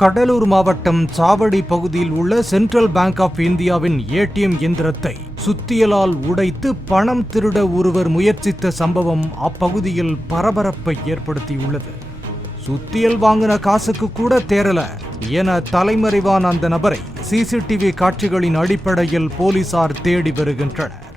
கடலூர் மாவட்டம் சாவடி பகுதியில் உள்ள சென்ட்ரல் பேங்க் ஆஃப் இந்தியாவின் ஏடிஎம் இயந்திரத்தை சுத்தியலால் உடைத்து பணம் திருட ஒருவர் முயற்சித்த சம்பவம் அப்பகுதியில் பரபரப்பை ஏற்படுத்தியுள்ளது. சுத்தியல் வாங்கின காசுக்கு கூட தேரல என தலைமறைவான அந்த நபரை சிசிடிவி காட்சிகளின் அடிப்படையில் போலீசார் தேடி வருகின்றனர்.